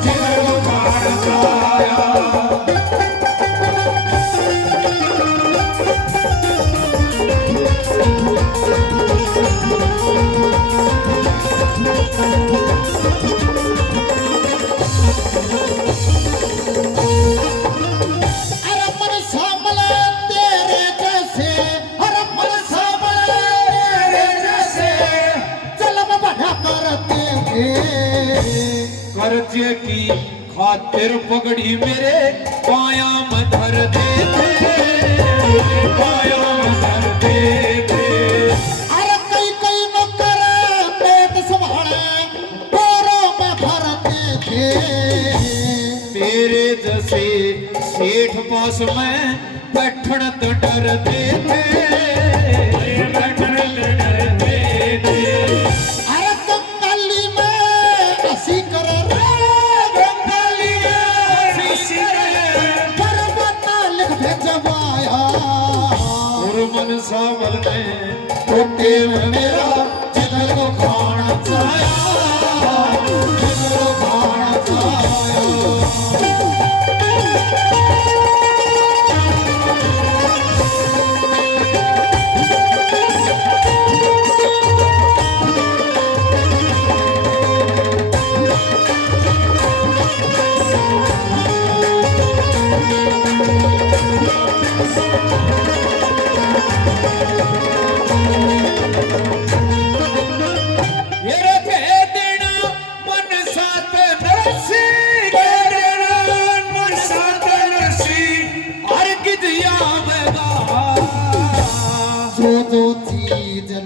जिगर उखाड़ जाया। कर्जे की खातिर पगड़ी मेरे पाया में धर दे थे, पाया में धर दे थे। अरे कई कई नौकर पेट संभाले बोरों में भरते थे। तेरे जैसे सेठ पास में बैठन तो डरते थे, बैठन तो डरते थे। अरे कंगाली में हंसी करे मन सावल ने टोटे में मेरा जिगर को खाना चाया, जिगर को खाना चाया।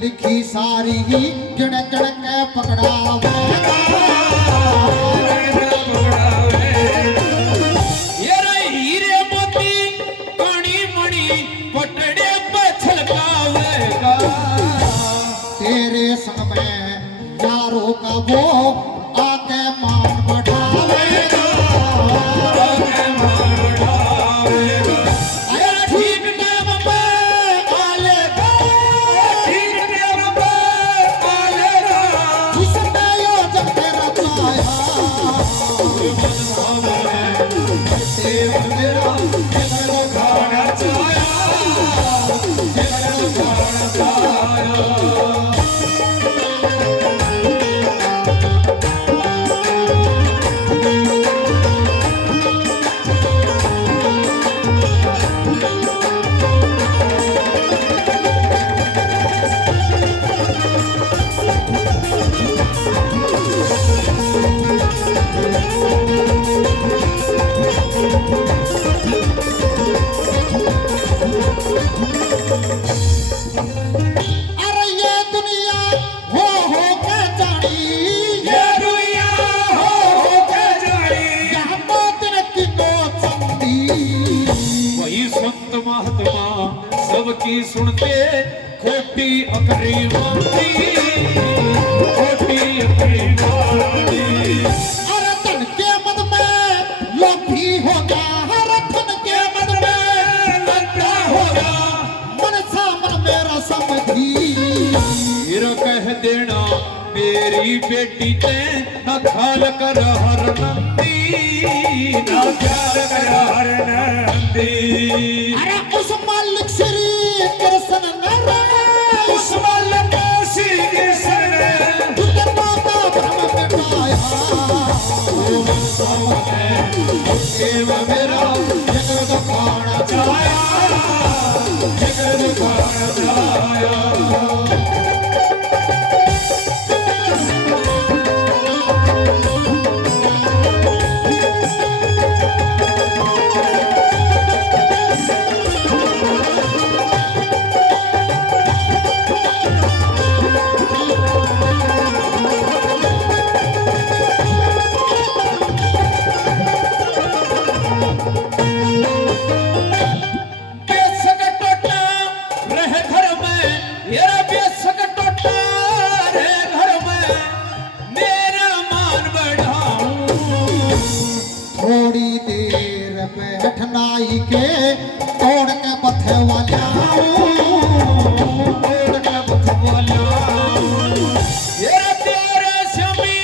लिखी सारी गिण गिण के पकड़ावे। हीरे मोती कणी मणि पटड़े पे छलकावेगा। तेरे संग में यारों का वो आके मान बढ़ावेगा, आके मान बढ़ावेगा। ठीक टाइम पे आ लेगा, ठीक टाइम पे आ लेगा। जिसने यो जब तेरा चाहा मेरा जिगर को खाना चाया, जिगर को खाना चाया। अरे ये दुनिया हो के जानी, ये दुनिया हो के जानी। यहाँ तो दिन की नो चंदी। वही संत महात्मा सबकी सुनते खोटी अकरी वाणी, खोटी अकरी वाणी। अरे धन के मद में लोभी होगा, हर धन के मद में लज्जा होगा। मन सामन मेरा समझी। फिर कह देना मेरी बेटी ते न खाल कर हर नंदी, न ख्याल कर हर नंदी। अरे उस मालिक श्री कृष्ण ने, उस मालिक श्री कृष्ण ने दुर्गा का भ्रम मिटाया। मेरा जिगर को खाना चाया, जिगर को खाना चाया। बैठनाई के तोड़ के बथे वाला, तोड़ के बथे वाला। ये तेरे शमी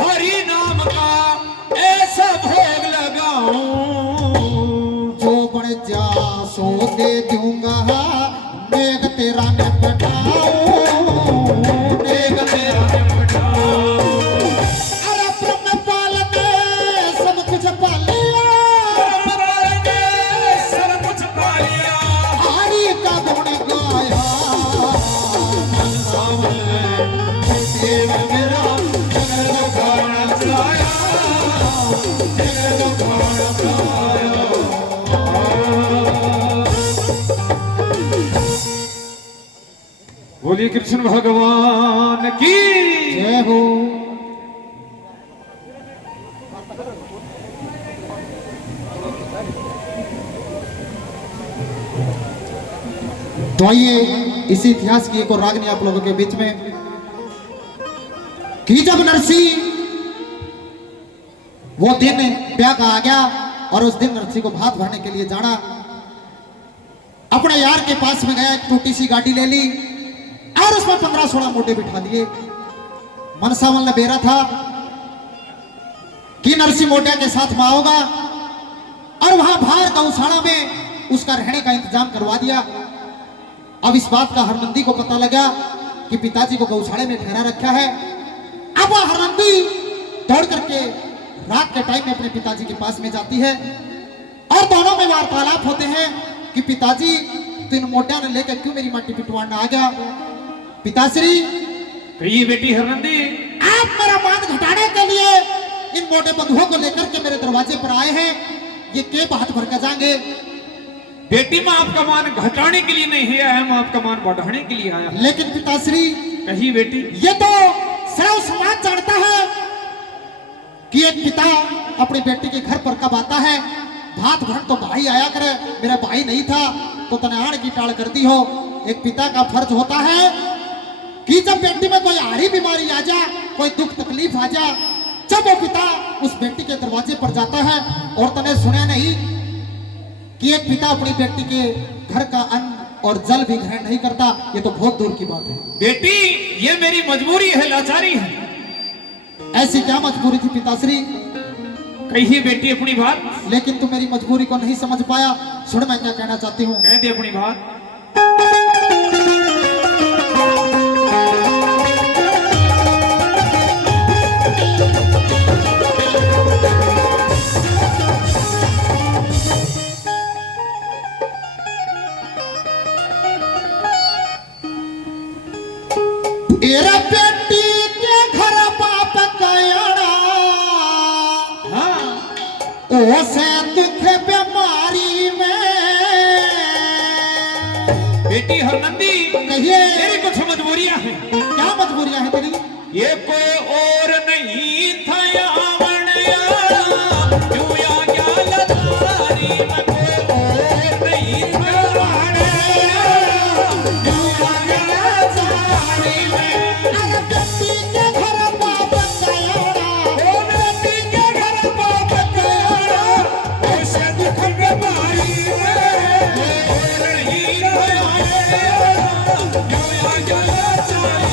हरि नाम का जग दुखाण पायो। बोलिए कृष्ण भगवान की जय हो। तो आइए इसी इतिहास की एक और रागनी आप लोगों के बीच में कि जब नरसी वो दिन ब्याह का आ गया और उस दिन नरसी को भात भरने के लिए जाना, अपने यार के पास में गया, एक टूटी सी गाड़ी ले ली और उसमें 15-16 मोटे बिठा दिए। मनसावल ने बेरा था कि नरसी मोटिया के साथ में आओगा और वहां बाहर गौशाला में उसका रहने का इंतजाम करवा दिया। अब इस बात का हरनंदी को पता लगा कि पिताजी को गौशाले में ठहरा रखा है। अब वह हरनंदी दौड़ करके रात के टाइम में अपने पिताजी के पास में जाती है और दोनों में वार्तालाप होते हैं कि पिताजी तो इन मोटिया ने लेकर क्यों मेरी माटी पिटवाना आ गया। पिताश्री कहिए बेटी हरनंदी, आप मेरा मान घटाने के लिए इन मोटे बंधुओं को लेकर के मेरे दरवाजे पर आए हैं, ये के हाथ भर कर जाएंगे। बेटी मैं आपका मान घटाने के लिए नहीं आया, मैं आपका मान बढ़ाने के लिए आया। लेकिन पिताश्री कहिए बेटी। ये तो सर्व समाज जानता है कि एक पिता अपनी बेटी के घर पर कब आता है। भात भरण तो भाई आया करे, मेरा भाई नहीं था तो तनाण की टाल करती हो। एक पिता का फर्ज होता है कि जब बेटी में कोई आड़ी बीमारी आ जा, कोई दुख तकलीफ आ जा, जब वो पिता उस बेटी के दरवाजे पर जाता है। और तने सुना नहीं कि एक पिता अपनी बेटी के घर का अन्न और जल भी ग्रहण नहीं करता, ये तो बहुत दूर की बात है। बेटी ये मेरी मजबूरी है, लाचारी है। ऐसी क्या मजबूरी थी पिताश्री? कहिए बेटी अपनी बात। लेकिन तू मेरी मजबूरी को नहीं समझ पाया। सुन मैं क्या कहना चाहती हूँ। कह दे अपनी बात। तेरा बेटी के घर बाप कयाड़ा, हाँ ओसे दुख बीमारी में। बेटी हरनंदी कहिए मेरी कुछ मजबूरियां हैं। क्या मजबूरियां हैं तेरी? ये कोई और नहीं था यावण क्यों या क्या लतारी, मैं कोई और नहीं था यावण क्यों या क्या लतारी में। अरे बेटी के घर बाप कयाड़ा, ओ बेटी के घर बाप कयाड़ा, ऐसे दुख बीमारी में और नहीं था यावण क्यों या क्या लतारी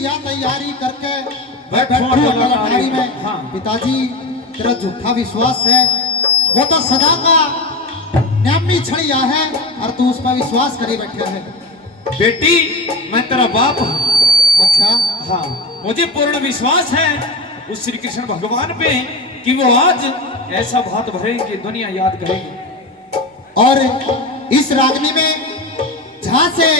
बढ़िया तैयारी करके बैठो बैठू अटल अटारी में। हाँ। पिताजी तेरा झूठा विश्वास है, वो तो सदा का न्यामी छड़िया है और तू उस पर विश्वास करे बैठा है। बेटी मैं तेरा बाप हूं। अच्छा हाँ, मुझे पूर्ण विश्वास है उस श्री कृष्ण भगवान पे कि वो आज ऐसा बात भरेंगे दुनिया याद करेगी। और इस रागनी में जहां से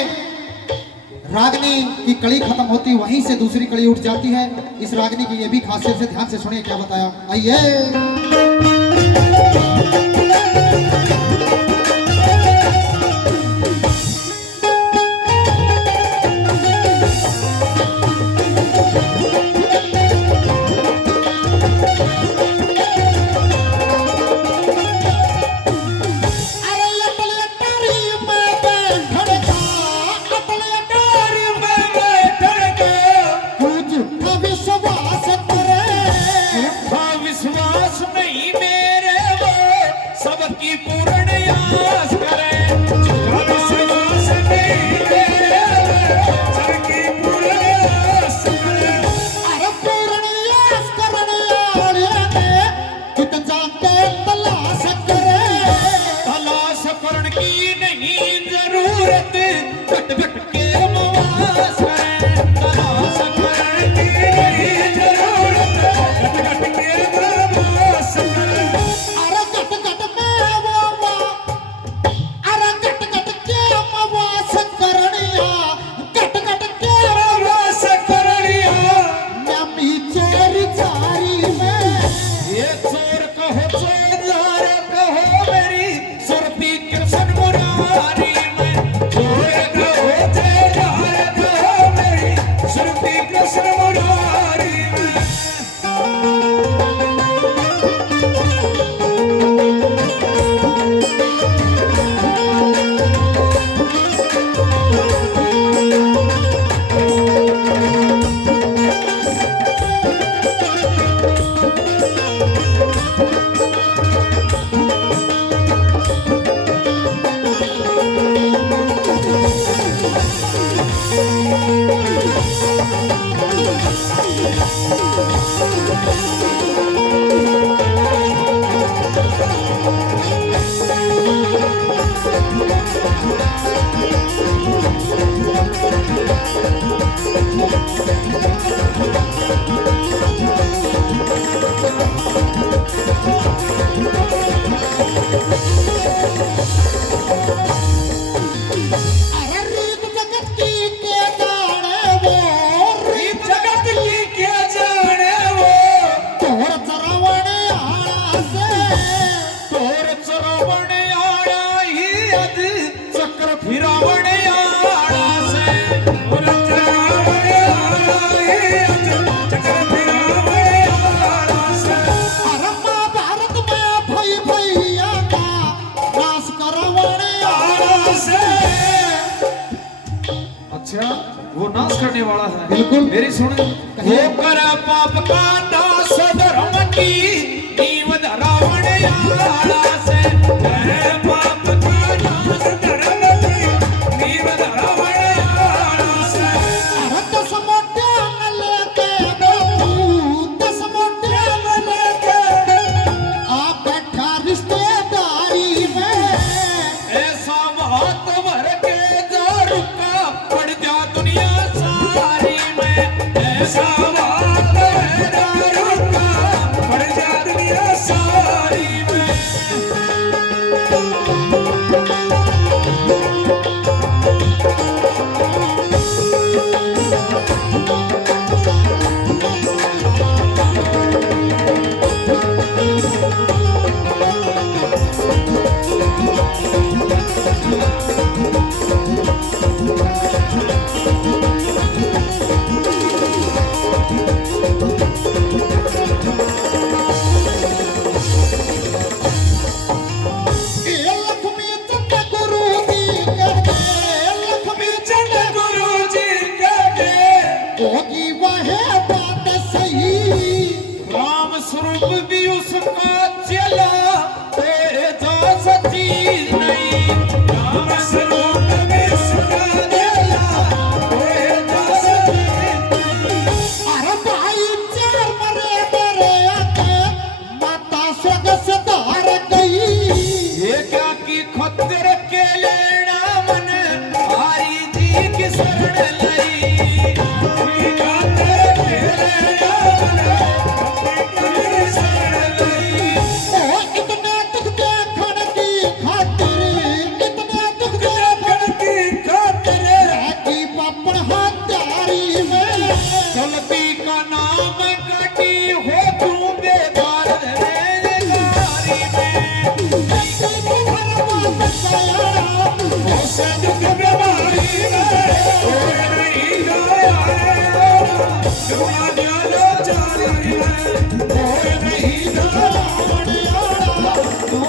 रागनी की कड़ी खत्म होती वहीं से दूसरी कड़ी उठ जाती है। इस रागनी की ये भी खासियत से ध्यान से सुनिए क्या बताया। आइए विश्वास नहीं मेरे वो सबकी पूर्ण आस करे। विश्वास नहीं मेरे वो सबकी पूर्ण आस करे। अरे पूर्ण आस करने वाले ने कित जाके तलाश करे। तलाश करने की नहीं जरूरत, घट घट के मवास करे। तलाश करने की नहीं जरूरत, घट घट के मवास करे। अरे गट गट में वो अरे गट गट के मवास करनिया, गट गट के मवास करनिया। नमी चोरी चारी में ये चोर कहो चोर कहो मेरी सुरती कृष्ण मुरारी में। चोर कहो चोर कहो मेरी सुरती कृष्ण मुरारी में। अरे रीत जगत की के जाने वो रीत जगत की क्या जाने वो। तोर चरावने आड़ा से तोर चरावण आड़ा ही अज चक्र फिरावण आड़ा से। तोर चरावण आड़ा ही अज चक्र फिरावण आड़ा से। अरे महाभारत में भई भैया का नाश करवने आड़ा से। अच्छा, वो नाश करने वाला है। बिल्कुल। मेरी सुन। वो कर पाप का नाश धर्म की नींव धरावण आड़ा से। कर पाप का नाश धर्म की नींव धरावण आड़ा से। अरे दस मोटे लेके बहू, दस मोटे लेके आ बैठा रिश्तेदारी में। ऐसा बात भर के जा रुका पड़ जा दुनिया सारी में। ऐसा बात भर जा रुका पड़ जा दुनिया सारी में। इतना दुख देखण की खातिर इतना दुख देखण की खातिर रागी पापड़ हत्यारी में चलती का नाम काटी हो तू बेकार रे गारी में ऐसे दुख बीमारी में कोई नहीं गाया दुनिया जानो जारी में कोई नहीं जानिया तू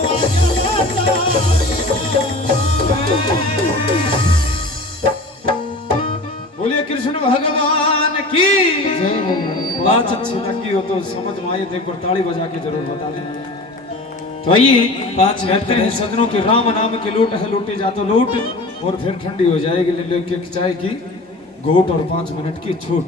बोलिए कृष्ण भगवान की बात अच्छी लगी हो तो समझ में आए तो एक बार ताली बजा के जरूर बता दें। तो आइए पांच कहते हैं सजनों के राम नाम की लूट है लूटी जा तो लूट और फिर ठंडी हो जाएगी ले लेके चाय की घूट और 5 मिनट की छूट।